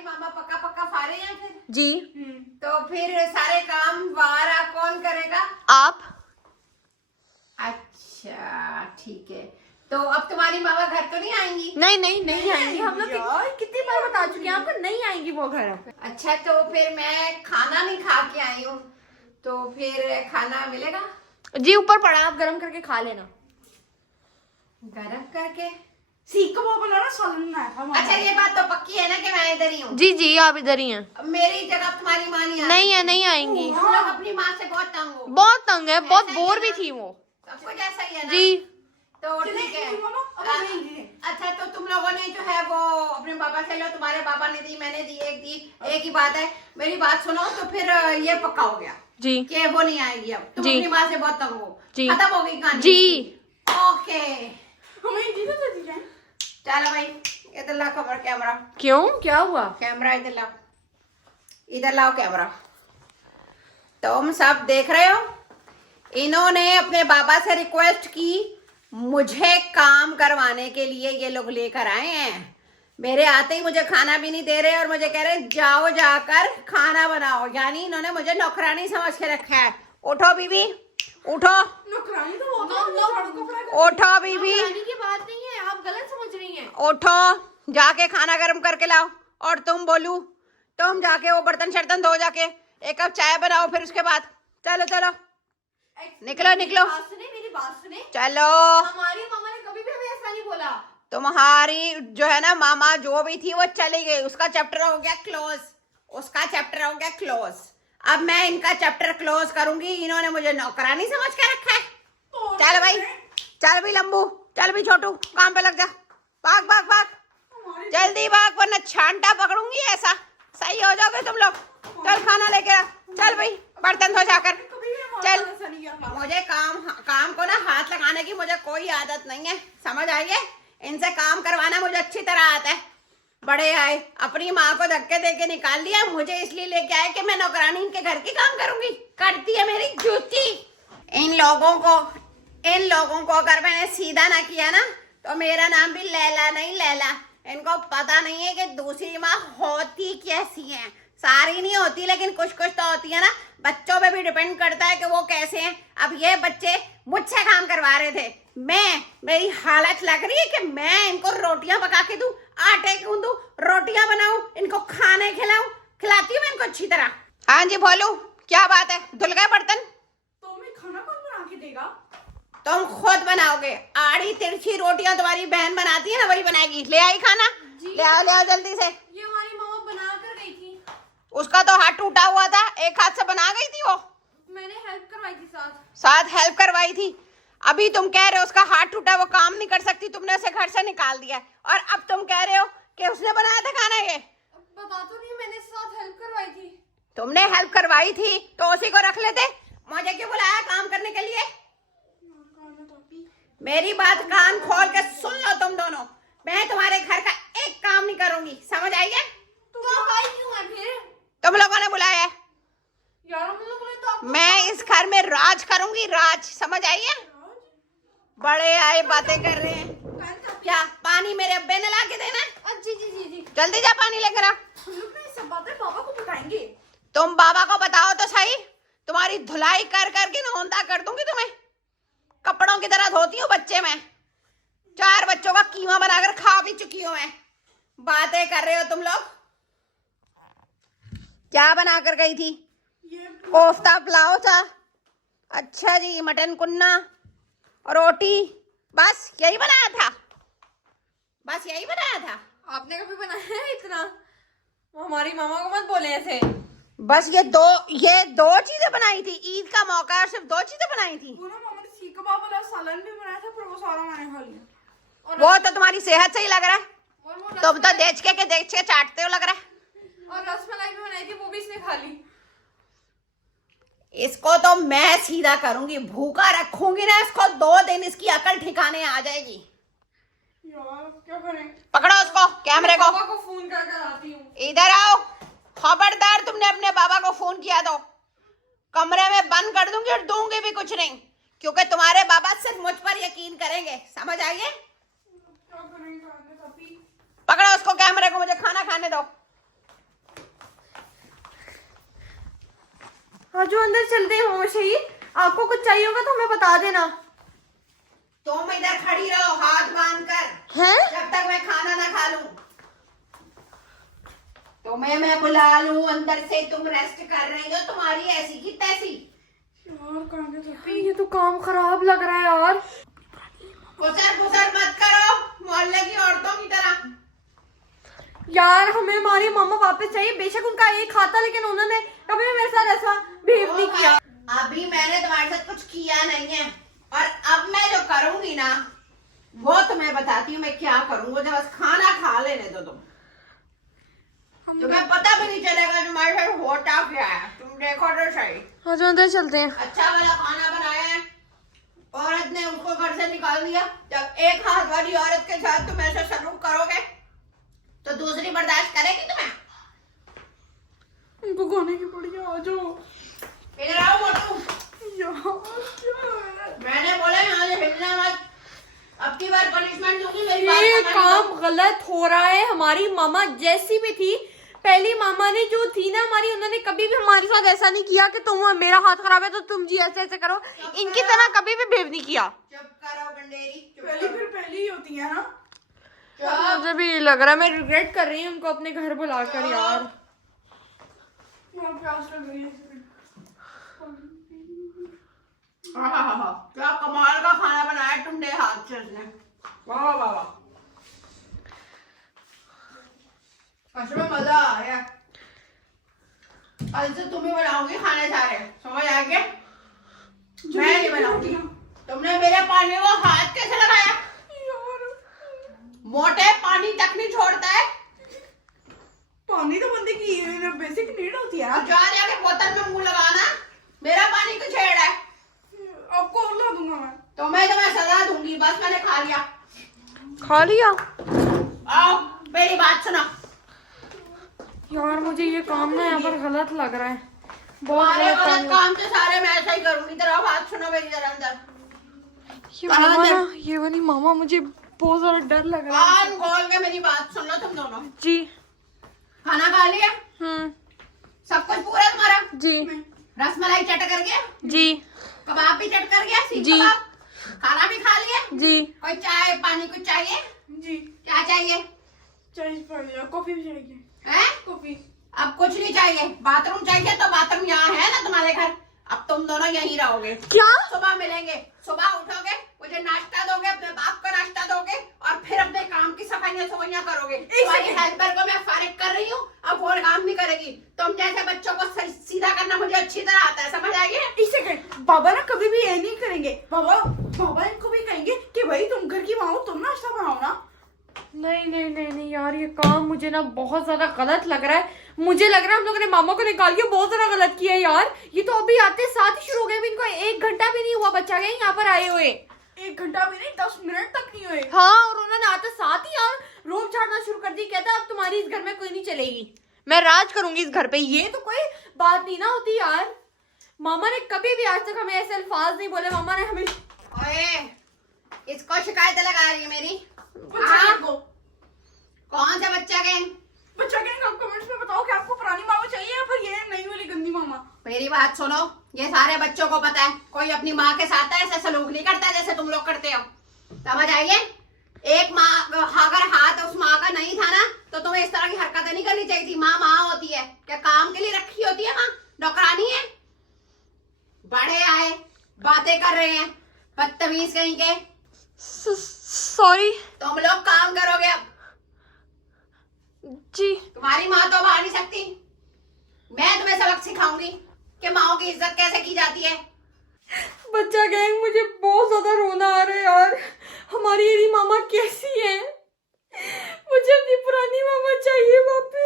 तुम्हारी मामा पक्का पक्का खा रहे हैं फिर जी। तो फिर सारे काम वारा कौन करेगा? आप। अच्छा ठीक है, तो अब तुम्हारी मामा घर तो नहीं आएंगी? नहीं नहीं नहीं आएंगी, हम लोग कितनी बार बता चुके हैं आपको, नहीं आएंगी वो घर। अच्छा तो फिर मैं खाना नहीं खा के आई हूँ, तो फिर खाना मिलेगा? जी ऊपर पड़ा, आप गरम करके खा लेना। गरम करके? सीख कबाब बनाना सालन में आया था। अच्छा ये बात तो पक्की है ना कि मैं इधर ही हूँ? जी जी आप इधर ही हैं। मेरी जगह तुम्हारी माँ नहीं नहीं है, नहीं आएंगी। तुम लोग अपनी माँ से बहुत तंग हो। बहुत तंग है, बहुत ऐसा ही बोर है भी ना? थी वो। सब कुछ ऐसा ही है ना? जी। तो ठीक है। अच्छा तो तुम लोगों ने जो है वो अपने पापा से लो, तुम्हारे पापा ने दी, मैंने दी, एक ही बात है। मेरी बात सुनो, तो फिर ये पक्का हो गया जी कि वो नहीं आएगी अब। तुम जी। अपनी माँ से बहुत तंग हो। जी। खत्म हो गई कहानी जी। ओके चलो भाई, इधर ला खबर कैमरा। क्यों, क्या हुआ? कैमरा इधर लाओ, इधर लाओ कैमरा। तुम सब देख रहे हो, इन्होंने अपने बाबा से रिक्वेस्ट की, मुझे काम करवाने के लिए ये लोग लेकर आए हैं। मेरे आते ही मुझे खाना भी नहीं दे रहे और मुझे कह रहे हैं जाओ जाकर खाना बनाओ। यानी इन्होंने मुझे नौकरानी समझ के रखा है। उठो बीबी, उठो। नौकरानी तो वो उठो बीबी, की बात नहीं है, आप गलत समझ रही हैं। उठो, जाके खाना गर्म करके लाओ। और तुम बोलू, तुम जाके वो बर्तन शर्तन धो, जाके एक कप चाय बनाओ, फिर उसके बाद चलो चलो निकलो निकलो। मेरी बात सुने। चलो, हमारी मामा ने कभी भी हमें ऐसा नहीं बोला। तुम्हारी जो है ना मामा जो भी थी वो चली गई, उसका चैप्टर हो गया क्लोज, उसका चैप्टर हो गया क्लोज। अब मैं इनका चैप्टर क्लोज करूंगी। इन्होंने मुझे नौकरानी समझ के रखा है। चल भाई, चल भी लंबू, चल भी छोटू, काम पे लग जा। भाग भाग भाग, जल्दी भाग वरना छांटा पकड़ूंगी ऐसा। सही हो जाओगे तुम लोग। चल खाना लेके आ, चल भाई बर्तन धो जाकर। चल, मुझे काम को ना हाथ लगाने की मुझे कोई आदत नहीं है, समझ आई है? इनसे काम करवाना मुझे अच्छी तरह आता है। बड़े आए, अपनी माँ को धक्के दे के निकाल दिया, मुझे इसलिए लेके आए कि मैं नौकरानी इनके घर की काम करूंगी। करती है मेरी जूती। इन लोगों को अगर मैंने सीधा ना किया ना तो मेरा नाम भी लैला नहीं लैला। इनको पता नहीं है कि दूसरी माँ होती कैसी है। सारी नहीं होती लेकिन कुछ कुछ तो होती है ना। बच्चों पे भी डिपेंड करता है कि वो कैसे हैं। अब ये बच्चे मुझसे काम करवा रहे थे, मेरी हालत लग रही है कि मैं इनको रोटियां पका के दूं, आटे गूंदूं, रोटियां बनाऊं, इनको खाने खिलाऊं। खिलाती हूँ मैं इनको अच्छी तरह। हाँ जी बोलू, क्या बात है? धुल गए बर्तन? तो मैं खाना कौन बना के देगा? तुम खुद बनाओगे। आड़ी तिरछी रोटियां तुम्हारी बहन बनाती है ना, वही बनाएगी। ले आई खाना? ले आओ जल्दी से। ये हमारी मामा बना कर गई थी। उसका तो हाथ टूटा हुआ था, एक हाथ से बना गई थी वो। मैंने हेल्प करवाई थी, साथ हेल्प करवाई थी। अभी तुम कह रहे हो उसका हाथ टूटा, वो काम नहीं कर सकती, तुमने उसे घर से निकाल दिया। और अब तुम कह रहे हो कि उसने बनाया था खाना। ये बता तो नहीं, मैंने साथ हेल्प करवाई थी। तुमने हेल्प करवाई थी तो उसी को रख लेते, मुझे क्यों बुलाया काम करने के लिए? मेरी बात कान खोल के सुन लो तुम दोनों, मैं तुम्हारे घर का एक काम नहीं करूंगी, समझ आई है? क्यों है फिर? तुम लोगों ने बुलाया है। यार हम लोगों ने तो मैं इस घर में राज करूंगी, राज, समझ आई है? बड़े आए बातें कर रहे हैं। क्या पानी मेरे अब्बे ने ला के देना? जी जी जी जी, जल्दी जा पानी लेकर आ। हम लोग ना ये सब बातें पापा को बताएंगे। तुम बाबा को बताओ तो सही, तुम्हारी धुलाई कर करके नौंदा कर दूंगी तुम्हें। कपड़ों की तरह धोती हूँ बच्चे में। 4 बच्चों का कीमा बनाकर खा भी चुकी हूँ मैं। बातें कर रहे हो तुम लोग। क्या बना कर गई थी? कोफ्ता पुलाव था। अच्छा जी, मटन कुन्ना, रोटी, बस यही बनाया था? बस यही बनाया था? आपने कभी बनाया है इतना? वो हमारी मामा को मत बोले ऐसे। बस ये दो चीजें बनाई थी। ईद का मौका है और सिर्फ 2 चीजें बनाई थी। मामा ने सीख कबाब वाला सालन भी बनाया था, पर वो सारा मैंने खा लिया। वो तो तुम्हारी सेहत से ही लग रहा है। और वो तुम तो देख के चाटते हो लग रहा है। और रसमलाई भी बनाई थी, वो भी इसने खा ली। इसको तो मैं सीधा करूंगी, भूखा रखूंगी ना इसको 2 दिन, इसकी अकल ठिकाने आ जाएगी। यार क्या करें? पकड़ो उसको, कैमरे को। पापा को फोन कर आती हूँ। इधर आओ। खबरदार तुमने अपने बाबा को फोन किया तो कमरे में बंद कर दूंगी और दूंगी भी कुछ नहीं, क्योंकि तुम्हारे बाबा सिर्फ मुझ पर यकीन करेंगे, समझ आइए? क्या करें? पकड़ो उसको, कैमरे को, मुझे खाना खाने दो। हाँ जो अंदर चलते हैं मामा शही, आपको कुछ चाहिए होगा तो हमें बता देना। तुम इधर खड़ी रहो हाथ बांध कर हैं? जब तक मैं खाना ना खा लूं। तुम्हें मैं बुला लूं अंदर से, तुम रेस्ट कर रही हो, तुम्हारी ऐसी की तैसी। यार कान में तपी। ये तो काम खराब लग रहा है यार। गुजर मत करो मोहल्ले की औरतों की तरह। यार हमें हमारी मामा वापस चाहिए, बेशक उनका एक हाथ था लेकिन उन्होंने कभी भी मेरे साथ ऐसा बिहेव नहीं किया। अभी मैंने तुम्हारे साथ कुछ किया नहीं है, और अब मैं जो करूंगी ना वो तुम्हें बताती हूँ मैं क्या करूंगा। जब बस खाना खा लेने दो तुम्हें पता भी नहीं चलेगा तुम्हारे साथ होता क्या है। तुम देखो तो सही। हाँ जो अंदर चलते हैं। अच्छा वाला खाना बनाया है, औरत ने उसको घर से निकाल दिया। जब एक हाथ वाली औरत के साथ तुम ऐसा सलूक करोगे तो दूसरी बर्दाश्त करेगी तुम्हें? उनको खाने की पड़ी है, आ जाओ। इधर आओ मोटू। यार मैंने बोला यहाँ से हिलना मत, अब की बार पनिशमेंट दूंगी। मेरी बात ये का काम गलत हो रहा है। हमारी मामा जैसी भी थी, पहली मामा ने जो थी ना हमारी, उन्होंने कभी भी हमारे साथ ऐसा नहीं किया कि तुम मेरा हाथ खराब है तो तुम जी ऐसे ऐसे करो। इनकी तरह कभी भी बिहेव नहीं किया। चुप करो गंडेरी, चुप पहली करो। फिर पहली ही होती है ना। मुझे भी लग रहा है, मैं रिग्रेट कर रही हूँ उनको अपने घर बुलाकर यार। यार प्यास लग रही है। हाँ, क्या कमाल का खाना बनाया टुंडे हाथ से उसने। वाह वाह वाह, सच में मजा आ गया। कल से तुम ही बनाओगी खाने सारे, समझ आ गया? मैं नहीं बनाऊंगी। तुमने मेरे पानी को हाथ कैसे लगाया? मोटे पानी तक नहीं छोड़ता है। पानी तो बंदे की बेसिक नीड होती है। अब जाके बोतल में मुंह लगाना, मेरा पानी क्यों छेड़ रहा है? आपको और ला दूंगा मैं। तो मैं सजा दूंगी, बस मैंने खा लिया। खा लिया? आओ मेरी बात सुनो। यार मुझे ये काम ना यहाँ पर गलत लग रहा है, बहुत तुम्हारे गलत गलत काम से सारे मैं ऐसा ही करूंगी। तेरा बात सुनो मेरी जरा अंदर। ये मामा ना, ये वाली मामा मुझे बहुत ज्यादा डर लग रहा है। कान खोल के मेरी बात सुन लो तुम दोनों। जी। खाना खा लिया? सब कुछ पूरा तुम्हारा? जी। रसमलाई चट कर गया? जी। कबाब भी चट कर गया? सीख जी। कबाब? खाना भी खा लिया? जी। कोई चाय पानी कुछ चाहिए? जी क्या चाहिए? चाहिए पड़ेगा, कॉफी भी चाहिए। हैं? कॉफी। अब कुछ नहीं चाहिए। बाथरूम चाहिए तो बाथरूम यहाँ है ना तुम्हारे घर। अब तुम दोनों यहीं रहोगे। क्या? सुबह मिलेंगे, सुबह उठोगे, मुझे नाश्ता दोगे, अपने बाप को नाश्ता दोगे, और फिर अपने काम की सफाइयां सफाइयां करोगे। तुम्हारी हेल्पर को मैं फारिग कर रही हूँ, अब वो काम नहीं करेगी। तुम जैसे बच्चों को सीधा करना मुझे अच्छी तरह आता है, समझ आएगी? एक सेकंड, बाबा ना कभी भी ये नहीं करेंगे। बाबा इनको भी कहेंगे कि भाई तुम घर की माँ हो, तुम नाश्ता बनाओ ना। नहीं नहीं नहीं नहीं यार, ये काम मुझे ना बहुत ज्यादा गलत लग रहा है। मुझे लग रहा है हम लोगों ने मामा को निकाल के बहुत ज्यादा गलत किया है यार। ये तो अभी आते साथ ही शुरू हो गए, अभी इनको 1 घंटा भी नहीं हुआ बच्चा गए यहाँ पर आए हुए। 1 घंटा भी नहीं, 10 मिनट तक नहीं हुए। हाँ, और उन्होंने आते साथ ही यार रोब झाड़ना शुरू कर दी। कहता अब तुम्हारी इस घर में कोई नहीं चलेगी, मैं राज करूंगी इस घर पे। ये तो कोई बात नहीं ना होती यार। मामा ने कभी भी आज तक हमें ऐसे अल्फाज नहीं बोले। मामा ने हमें इसको शिकायत लगा रही है मेरी। कौन सा बच्चा गैंग? बच्चा गैंग आप कमेंट्स में बताओ कि आपको पुरानी मामा चाहिए या फिर ये नई वाली गंदी मामा। मेरी बात सुनो, ये सारे बच्चों को पता है कोई अपनी माँ के साथ ऐसे सलूक नहीं करता जैसे तुम लोग करते हो, समझ आइए? एक माँ अगर हाथ उस माँ का नहीं था ना तो तुम्हें इस तरह की हरकतें नहीं करनी चाहिए थी। माँ माँ होती है, क्या काम के लिए रखी होती है? माँ नौकरानी है? बड़े आए बातें कर रहे हैं, बदतमीज कहीं के। सॉरी। तुम लोग काम करोगे अब। जी। तुम्हारी माँ तो आ नहीं सकती, मैं तुम्हें सबक सिखाऊंगी कि माओ की इज्जत कैसे की जाती है। बच्चा गैंग, मुझे बहुत ज्यादा रोना आ रहा है यार। हमारी ये मामा कैसी है? मुझे अपनी पुरानी मामा चाहिए वापस।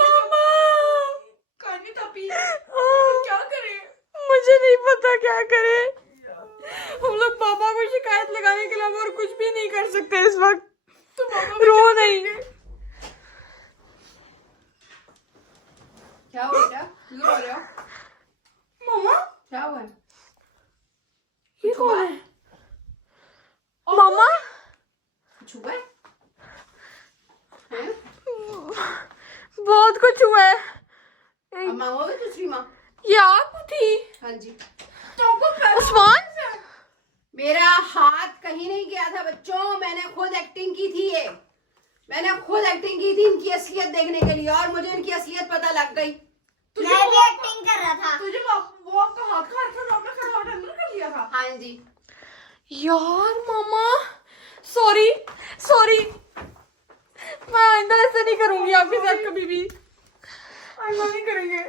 मामा कानी तपी। हाँ, क्या करें? मुझे नहीं पता क्या करे। हम लोग पापा को शिकायत लगाने के अलावा और कुछ भी नहीं कर सकते इस वक्त। तो मामा रो नहीं। क्या हुआ बेटा, क्यों रो रहे हो? मामा क्या हुआ? ये कौन है? मामा? कुछ हुआ है? हुआ है। अब मांगोगे दूसरी माँ? ये आप थी? हाँ जी। उस्मान, मेरा हाथ कहीं नहीं गया था बच्चों, मैंने खुद एक्टिंग की थी। ये मैंने खुद एक्टिंग की थी इनकी असलियत देखने के लिए, और मुझे इनकी असलियत पता लग गई। मैं भी एक्टिंग कर रहा था। तुझे वो आपका हाथ खा रहा था, आपने खड़ावट अंदर कर लिया था। हाँ जी। यार मामा, सॉरी सॉरी, मैं आइंदा ऐसा नहीं करूंगी आपके साथ कभी भी। आइंदा नहीं करेंगे।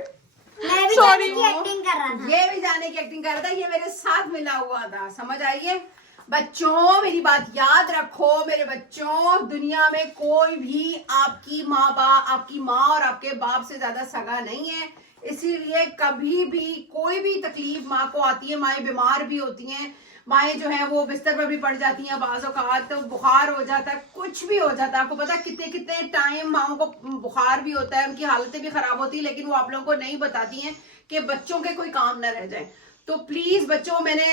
मैं भी Sorry. जाने की एक्टिंग कर रहा था। ये भी जाने की एक्टिंग कर रहा था, ये मेरे साथ मिला हुआ था, समझ आइए बच्चों। मेरी बात याद रखो मेरे बच्चों, दुनिया में कोई भी आपकी माँ और आपके बाप से ज्यादा सगा नहीं है। इसीलिए कभी भी कोई भी तकलीफ माँ को आती है, माएँ बीमार भी होती हैं, माएँ जो है वो बिस्तर पर भी पड़ जाती हैं, बाज़ औक़ात तो बुखार हो जाता है, कुछ भी हो जाता है। आपको पता है कितने कितने टाइम माओं को बुखार भी होता है, उनकी हालतें भी खराब होती है, लेकिन वो आप लोगों को नहीं बताती हैं कि बच्चों के कोई काम ना रह जाए। तो प्लीज बच्चों, मैंने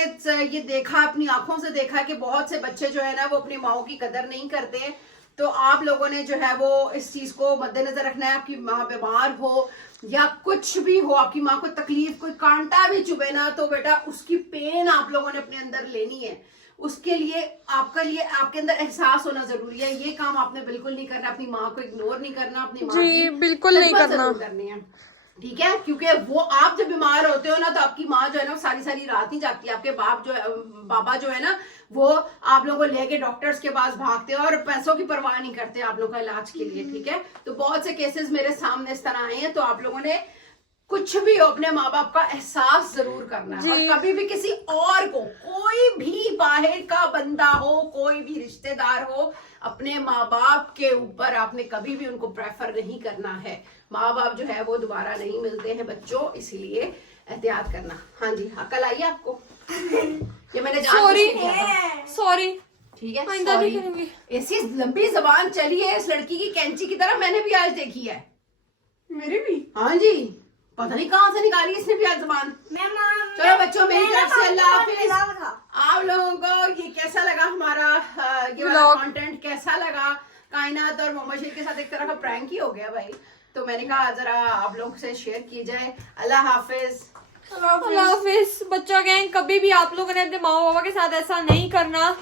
ये देखा, अपनी आंखों से देखा कि बहुत से बच्चे जो है ना वो अपनी माओं की कदर नहीं करते हैं। तो आप लोगों ने जो है वो इस चीज को मद्देनजर रखना है। आपकी माँ बीमार हो या कुछ भी हो, आपकी माँ को तकलीफ, कोई कांटा भी चुभे ना, तो बेटा उसकी पेन आप लोगों ने अपने अंदर लेनी है। उसके लिए आपके अंदर एहसास होना जरूरी है। ये काम आपने बिल्कुल नहीं करना, अपनी माँ को इग्नोर नहीं करना, अपनी माँ जी की बिल्कुल नहीं खिदमत करना। जरूर करनी है, ठीक है? क्योंकि वो आप जब बीमार होते हो ना, तो आपकी माँ जो है ना सारी सारी रात नहीं जागती, आपके बाबा जो है ना वो आप लोगों को लेके डॉक्टर्स के पास भागते हैं और पैसों की परवाह नहीं करते आप लोगों का इलाज के लिए, ठीक है? तो बहुत से केसेस मेरे सामने इस तरह आए हैं। तो आप लोगों ने कुछ भी हो, अपने माँ बाप का एहसास जरूर करना है। और कभी भी किसी और को, कोई भी बाहर का बंदा हो, कोई भी रिश्तेदार हो, अपने माँ बाप के ऊपर आपने कभी भी उनको प्रेफर नहीं करना है। माँ बाप जो है वो दोबारा नहीं मिलते हैं बच्चों, इसीलिए एहतियात करना। हाँ जी, अकल आई आपको? ये मैंने सॉरी, ठीक है, आइंदा नहीं sorry। करूंगी। ऐसी लंबी जबान चली है इस लड़की की कैंची की तरह, मैंने भी आज देखी है। मेरी भी। हाँ जी, पता नहीं कहाँ से निकाली इसने भी आज जबान। चलो बच्चों, मेरी तरफ से अल्लाह हाफिज। आप लोगों को ये कैसा लगा हमारा ये वाला कंटेंट कैसा लगा? कायनात और मोहम्मद शरीफ के साथ एक तरह का प्रैंक ही हो गया भाई, तो मैंने कहा जरा आप लोगों से शेयर की जाए। अल्लाह हाफिज। अल्लाह हाफिज। बच्चा गैंग, कभी भी आप लोगों ने अपने माँ बाबा के साथ ऐसा नहीं करना।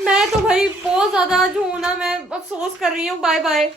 मैं तो भाई बहुत ज्यादा जो हूं ना, मैं अफसोस कर रही हूँ। Bye bye.